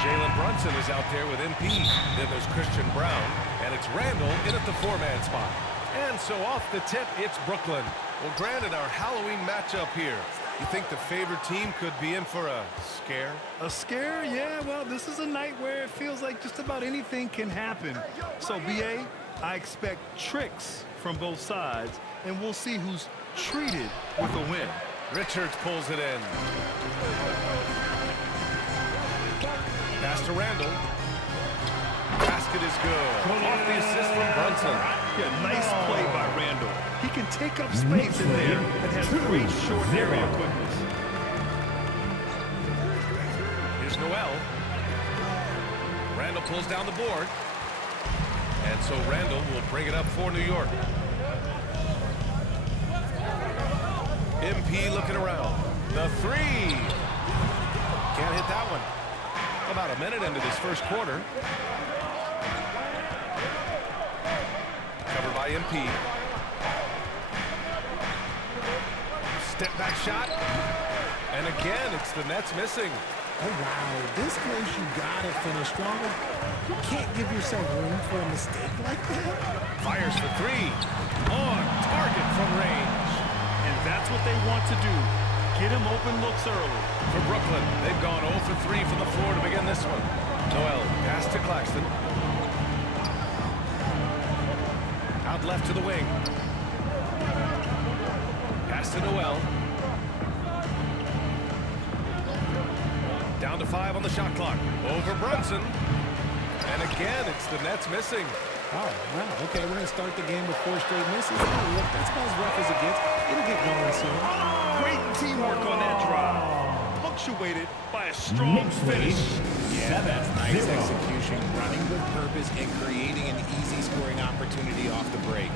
Jalen Brunson is out there with MP. Then there's Christian Brown, and it's Randall in at the four-man spot. And so off the tip, it's Brooklyn. Well, granted, our Halloween matchup here. You think the favorite team could be in for a scare? A scare? Yeah, well, this is a night where it feels like just about anything can happen. So, BA, I expect tricks from both sides, and we'll see who's treated with a win. Richards pulls it in. Pass to Randall. Basket is good. Off the assist from Brunson. Yeah, nice play by Randall. He can take up space in there and has great short area quickness. Here's Noel. Randall pulls down the board. And so Randall will bring it up for New York. MP looking around. The three. Can't hit that one. About a minute into this first quarter. Covered by MP. Step back shot. And again, it's the Nets missing. Oh, wow. This close, you gotta finish stronger. You can't give yourself room for a mistake like that. Fires for three. On target from range. And that's what they want to do. Get him open looks early. For Brooklyn, they've gone 0 for 3 from the floor to begin this one. Noel, pass to Claxton. Out left to the wing. Pass to Noel. Down to 5 on the shot clock. Over Brunson. And again, it's the Nets missing. Oh, wow. Okay, we're going to start the game with 4 straight misses. Oh, look, that's about as rough as it gets. It'll get going soon. Great teamwork on that drive. Punctuated by a strong finish. Yeah, that's nice execution. Running with purpose and creating an easy scoring opportunity off the break.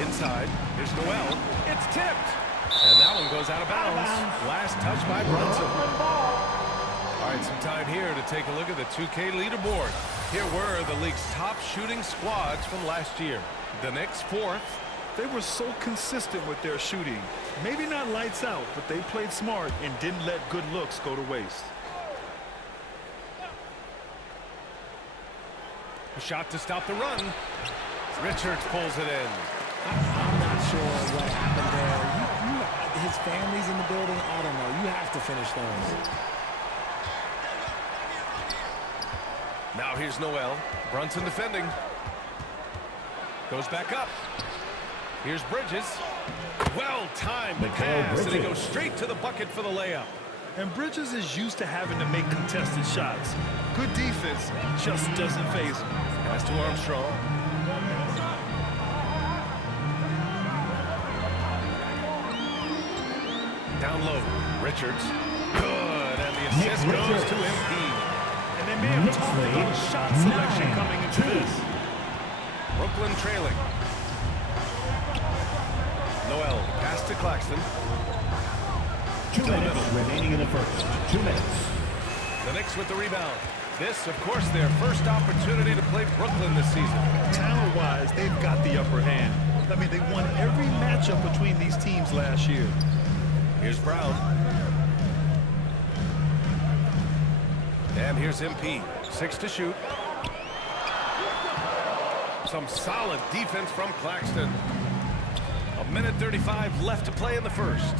Inside, here's Noel. It's tipped. And that one goes out of bounds. Last touch by Brunson. All right, some time here to take a look at the 2K leaderboard. Here were the league's top shooting squads from last year. The Knicks, 4th. They were so consistent with their shooting. Maybe not lights out, but they played smart and didn't let good looks go to waste. A shot to stop the run. Richards pulls it in. I'm not sure what happened there. His family's in the building. I don't know. You have to finish those. Now here's Noel. Brunson defending. Goes back up. Here's Bridges. Well-timed pass, and he goes straight to the bucket for the layup. And Bridges is used to having to make contested shots. Good defense just doesn't faze him. Pass to Armstrong. Down low, Richards. Good, and the assist goes to MP. And they may have talked about shot selection coming into this. Brooklyn trailing. Noel, pass to Claxton. 2 minutes remaining in the first. 2 minutes. The Knicks with the rebound. This, of course, their first opportunity to play Brooklyn this season. Talent-wise, they've got the upper hand. I mean, they won every matchup between these teams last year. Here's Brown. And here's MP. 6 to shoot. Some solid defense from Claxton. 1:35 left to play in the first.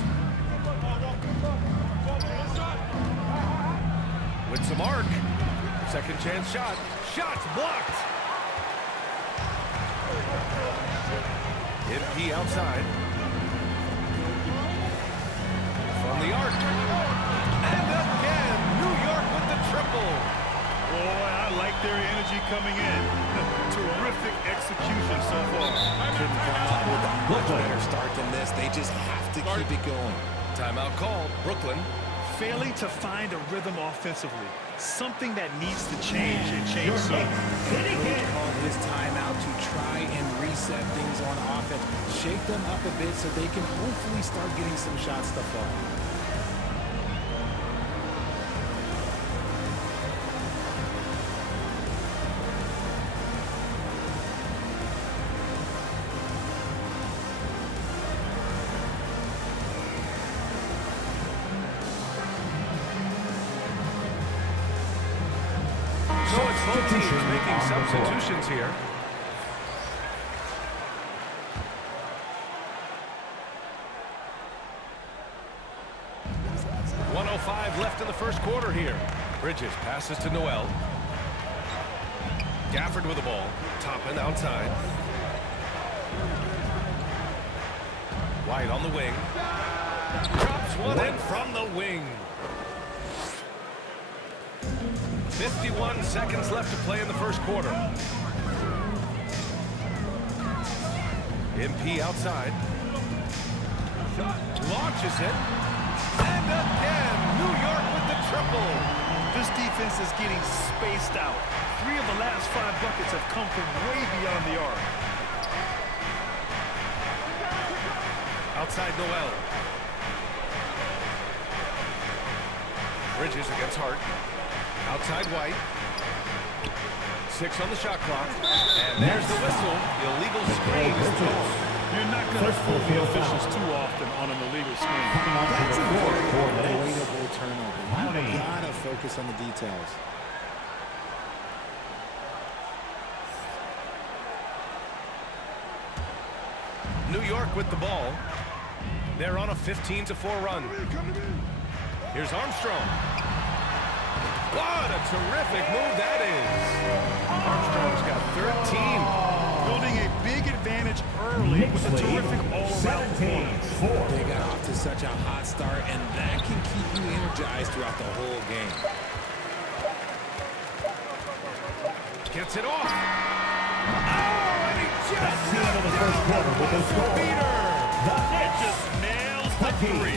With some arc. Second chance shot. Shots blocked. MP outside. From the arc. And again, New York with the triple. Boy, I like their energy coming in. Terrific execution so far. Couldn't come up with a much better start than this. They just have to keep it going. Timeout called. Brooklyn. Failing to find a rhythm offensively. Something that needs to change and change soon. Coach called his timeout to try and reset things on offense. Shake them up a bit so they can hopefully start getting some shots to fall. So it's both teams Substitution making on the court. substitutions here. .105 left in the first quarter here. Bridges passes to Noel. Gafford with the ball. Toppin outside. White on the wing. Drops one in from the wing. 51 seconds left to play in the first quarter. MP outside. Launches it. And again, New York with the triple. This defense is getting spaced out. 3 of the last 5 buckets have come from way beyond the arc. Outside Noel. Bridges against Hart. Outside White. 6 on the shot clock. And there's the whistle. The illegal screen is called. You're not going to fool the officials too often on an illegal screen. Coming on to That's the a court very for the Knicks. avoidable turnover. Clowney. You gotta focus on the details. New York with the ball. They're on a 15-4 run. Here's Armstrong. What a terrific move that is. Armstrong's got 13. Building a big advantage early with a terrific all-around performance. 17-4. They got off to such a hot start, and that can keep you energized throughout the whole game. Gets it off. Oh, and he just That's the end of the first quarter with the score. The Knicks. Just nails the 20. 3.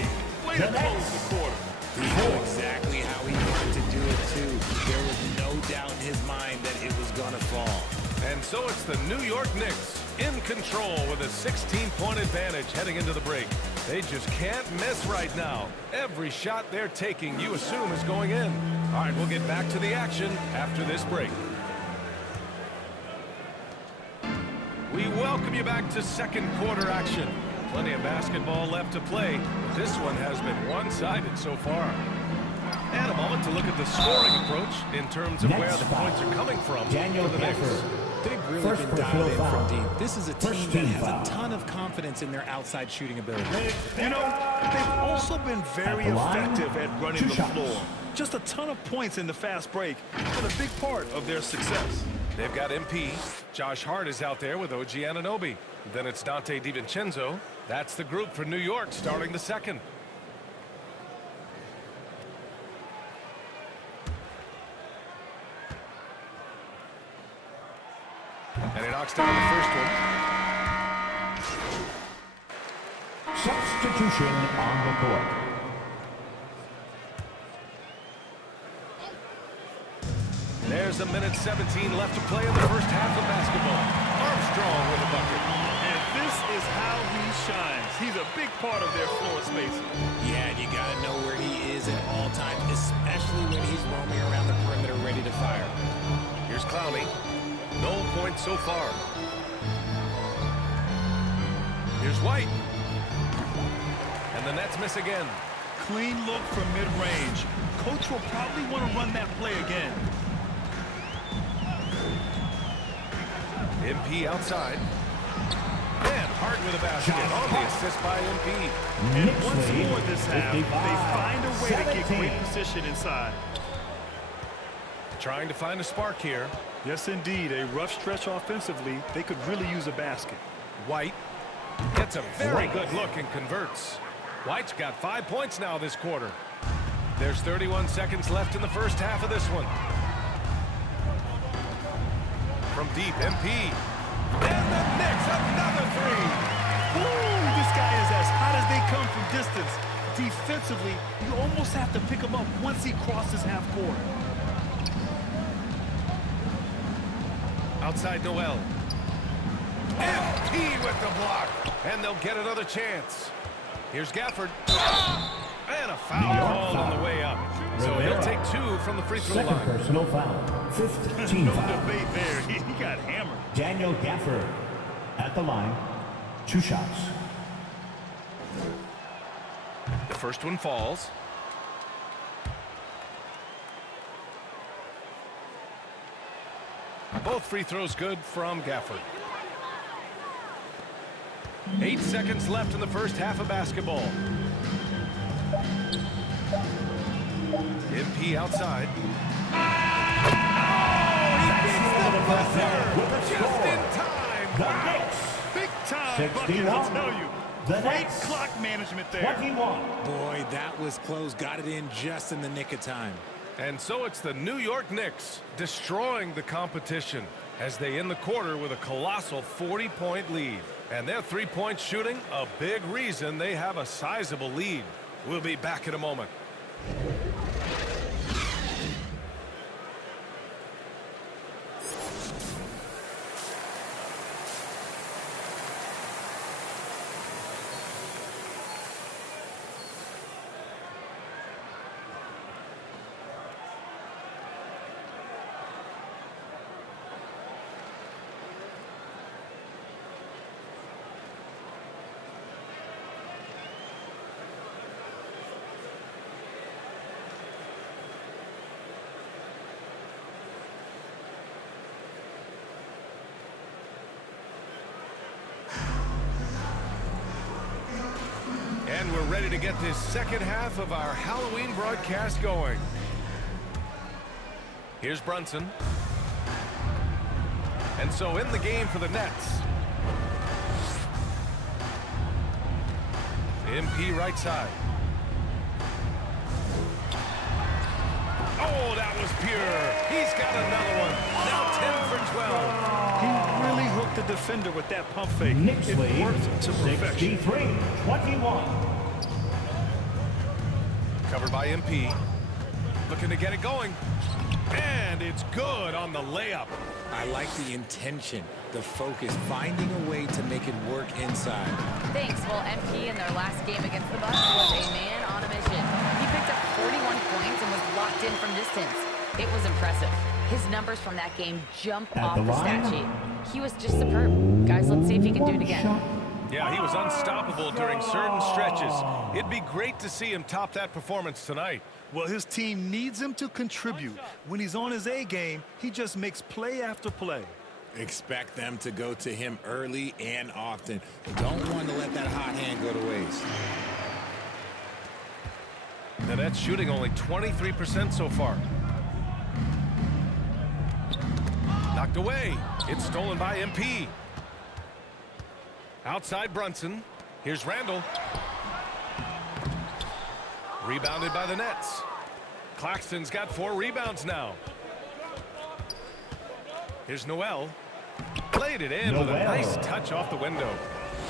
Way to The close Knicks. the quarter. He knew exactly how he wanted to do it, too. There was no doubt in his mind that it was going to fall. And so it's the New York Knicks in control with a 16-point advantage heading into the break. They just can't miss right now. Every shot they're taking, you assume, is going in. All right, we'll get back to the action after this break. We welcome you back to second quarter action. Plenty of basketball left to play. This one has been one-sided so far. And a moment to look at the scoring approach in terms of Next where the foul. points are coming from Daniel for the Knicks. Gafford. They've really First been dialed in personal from foul. deep. This is a First team that team has foul. a ton of confidence in their outside shooting ability. You know, they've also been very At the line, effective at running 2 the shots. floor. Just a ton of points in the fast break, but a big part of their success. They've got MP. Josh Hart is out there with OG Anunoby. Then it's Dante DiVincenzo. That's the group for New York starting the second. And he knocks down the first one. Substitution on the court. There's a minute 17 left to play in the first half of basketball. Armstrong with a bucket. And this is how he shines. He's a big part of their floor spacing. Yeah, and you got to know where he is at all times, especially when he's roaming around the perimeter ready to fire. Here's Clowney. No points so far. Here's White. And the Nets miss again. Clean look from mid-range. Coach will probably want to run that play again. MP outside. And Hart with a basket on the assist by MP. And Knicks once lead more this half, they 55, find a way to get 17. great position inside. Trying to find a spark here. Yes, indeed. A rough stretch offensively. They could really use a basket. White gets a very good look and converts. White's got 5 points now this quarter. There's 31 seconds left in the first half of this one. From deep, MP. And the Knicks, another three. Woo! This guy is as hot as they come from distance. Defensively, you almost have to pick him up once he crosses half court. Outside Noel. MP with the block. And they'll get another chance. Here's Gafford. And a foul New York called on the foul. way up. So he'll take 2 from the free throw Second line. personal foul. 15 No foul. debate there. He got hammered. Daniel Gafford at the line. 2 shots. The first one falls. Both free throws good from Gafford. 8 seconds left in the first half of basketball. MP outside. Oh, he beats the buzzer just in time. Wow. Big time bucket, I'll tell you. Great clock management there. 21. Boy, that was close. Got it in just in the nick of time. And so it's the New York Knicks destroying the competition as they end the quarter with a colossal 40-point lead. And their three-point shooting, a big reason they have a sizable lead. We'll be back in a moment. And we're ready to get this second half of our Halloween broadcast going. Here's Brunson. And so in the game for the Nets. MP right side. Oh, that was pure. He's got another one. Now 10 for 12. He really hooked the defender with that pump fake. Knicks It lead worked to perfection. 63-21. Covered by MP. Looking to get it going. And it's good on the layup. I like the intention, the focus, finding a way to make it work inside. Thanks. Well, MP in their last game against the Bucks was a man on a mission. He picked up 41 points and was locked in from distance. It was impressive. His numbers from that game jump At off the the line. stat sheet. He was just superb. Guys, let's see if he can do it again. Yeah, he was unstoppable during certain stretches. It'd be great to see him top that performance tonight. Well, his team needs him to contribute. When he's on his A game, he just makes play after play. Expect them to go to him early and often. Don't want to let that hot hand go to waste. The Nets shooting only 23% so far. Knocked away. It's stolen by MP. Outside Brunson. Here's Randall. Rebounded by the Nets. Claxton's got 4 rebounds now. Here's Noel. Played it in with a nice touch off the window.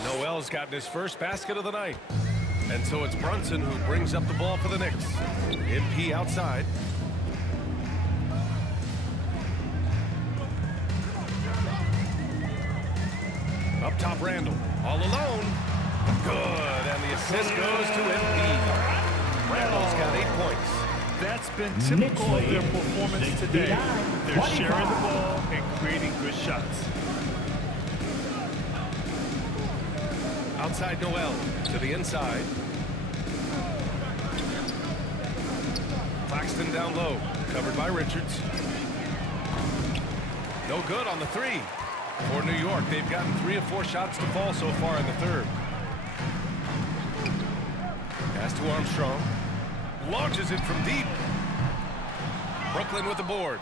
Noel's gotten his first basket of the night. And so it's Brunson who brings up the ball for the Knicks. MP outside. Up top, Randall. All alone. Good. And the assist goes to MP. Randall's got 8 points. That's been typical of their performance today. They're sharing the ball and creating good shots. Outside Noel to the inside. Claxton down low. Covered by Richards. No good on the 3. For New York, they've gotten 3 of 4 shots to fall so far in the third. Pass to Armstrong. Launches it from deep. Brooklyn with the board.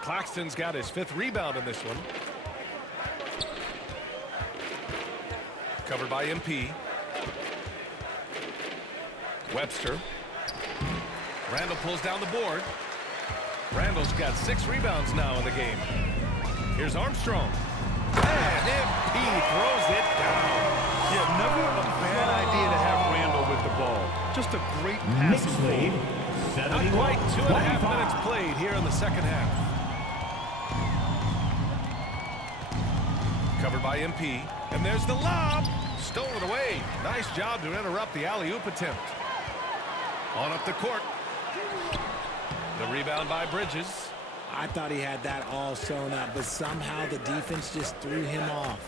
Claxton's got his 5th rebound in this one. Covered by MP. Webster. Randall pulls down the board. Randall's got 6 rebounds now in the game. Here's Armstrong. And MP throws it down. Yeah, never a bad idea to have Randall with the ball. Just a great passing lead. Not quite 2.5 minutes played here in the second half. Covered by MP. And there's the lob. Stolen away. Nice job to interrupt the alley-oop attempt. On up the court. The rebound by Bridges. I thought he had that all sewn up, but somehow the defense just threw him off.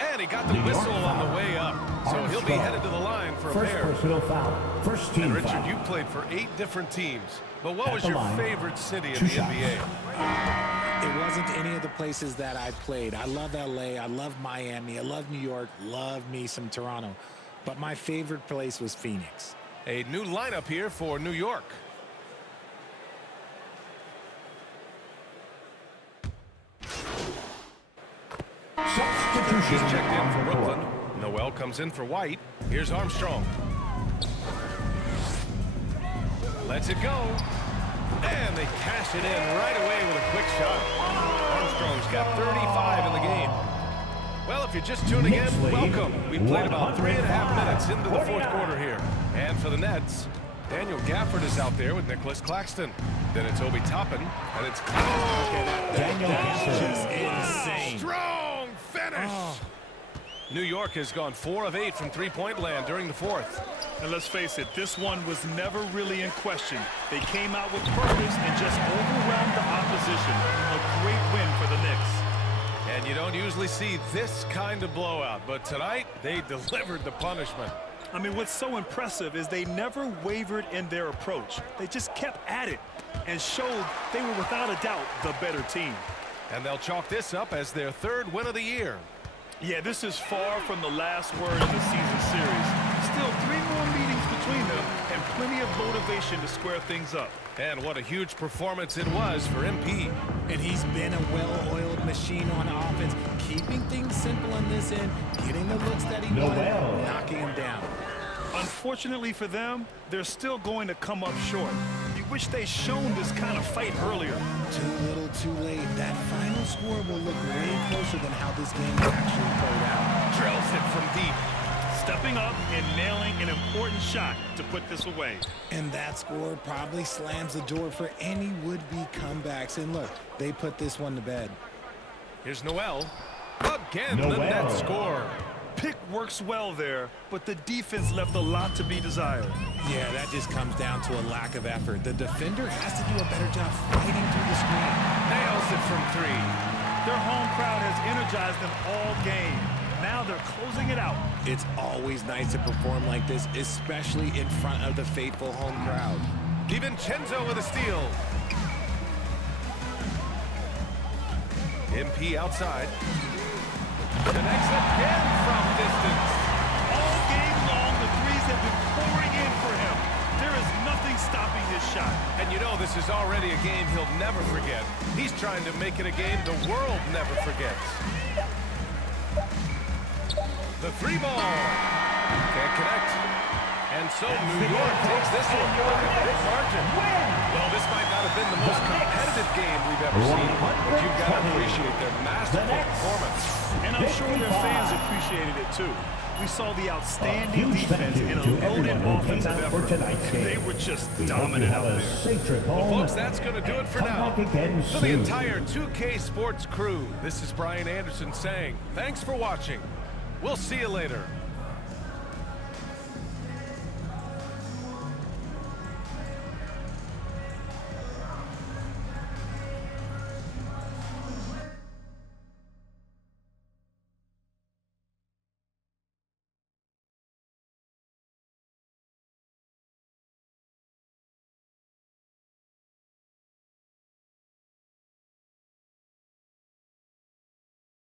And he got the whistle on the way up. So he'll He'll be headed to the line for a First pair. personal foul. First team And Richard, foul. you played for 8 different teams. But what At was the your line, favorite city in 2 the shots. NBA? It wasn't any of the places that I played. I love LA, I love Miami, I love New York, love me some Toronto. But my favorite place was Phoenix. A new lineup here for New York. Substitution He's checked in on for the court. Brooklyn. Noel comes in for White. Here's Armstrong. Lets it go. And they cash it in right away with a quick shot. Armstrong's got 35 in the game. Well, if you're just tuning in, Knicks lead, welcome. We played about 3.5 minutes into the 4th 49. quarter here. And for the Nets, Daniel Gafford is out there with Nicholas Claxton. Then it's Obi Toppin, and it's Daniel Gafford. Just insane. strong finish. New York has gone 4 of 8 from three-point land during the 4th. And let's face it, this one was never really in question. They came out with purpose and just overwhelmed the opposition. A great win for the Knicks. And you don't usually see this kind of blowout, but tonight they delivered the punishment. I mean, what's so impressive is they never wavered in their approach. They just kept at it and showed they were without a doubt the better team. And they'll chalk this up as their 3rd win of the year. Yeah, this is far from the last word in the season series. Still 3 more meetings between them and plenty of motivation to square things up. And what a huge performance it was for MP. And he's been a well-oiled machine on offense, keeping things simple on this end, getting the looks that he wanted, Noel. knocking him down. Unfortunately for them, they're still going to come up short. You wish they'd shown this kind of fight earlier. Too little, too late. That final score will look way closer than how this game actually played out. Drills it from deep. Stepping up and nailing an important shot to put this away. And that score probably slams the door for any would-be comebacks. And look, they put this one to bed. Here's Noel. Again, the Noel. net score. Pick works well there, but the defense left a lot to be desired. Yeah, that just comes down to a lack of effort. The defender has to do a better job fighting through the screen. Nails it from 3. Their home crowd has energized them all game. Now they're closing it out. It's always nice to perform like this, especially in front of the faithful home crowd. DiVincenzo with a steal. MP outside. Connects again from distance. All game long, the threes have been pouring in for him. There is nothing stopping his shot. And you know this is already a game he'll never forget. He's trying to make it a game the world never forgets. The 3 ball. Can't connect. And so New York takes this one by a big margin. Well, this might not have been the most competitive game we've ever seen, but you've got to appreciate their masterful performance. And I'm sure their fans appreciated it too. We saw the outstanding Huge thank defense you and a to loaded everyone who came offensive out for effort. tonight's game. They were just We hope you dominant have out a there. safe trip Well, home. folks, that's going to do it for Come now. back again For the soon. entire 2K Sports crew, this is Brian Anderson saying thanks for watching. We'll see you later.